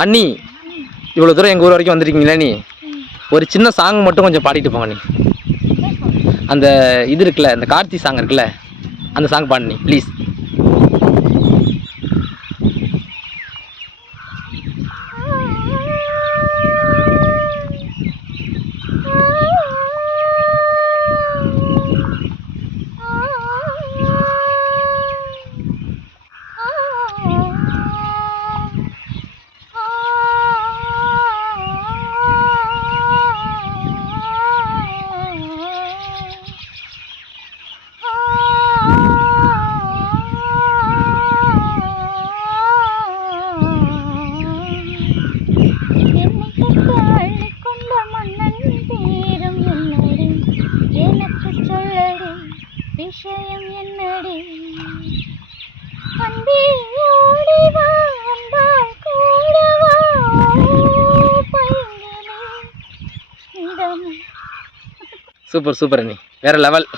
அண்ணி இவ்வளோ தூரம் எங்கள் ஊர் வரைக்கும் வந்திருக்கீங்களா நீ? ஒரு சின்ன சாங் மட்டும் கொஞ்சம் பாடிட்டு போங்க நீ. அந்த இது இருக்குல்ல, அந்த கார்த்தி சாங் இருக்குல்ல, அந்த சாங் பாடு நீ ப்ளீஸ். விஷயம் என்னடி அன்பே ஓடி வா அன்பால் கூடவா பையனே. சூப்பர் சூப்பர் அண்ணி, வேற லெவல்.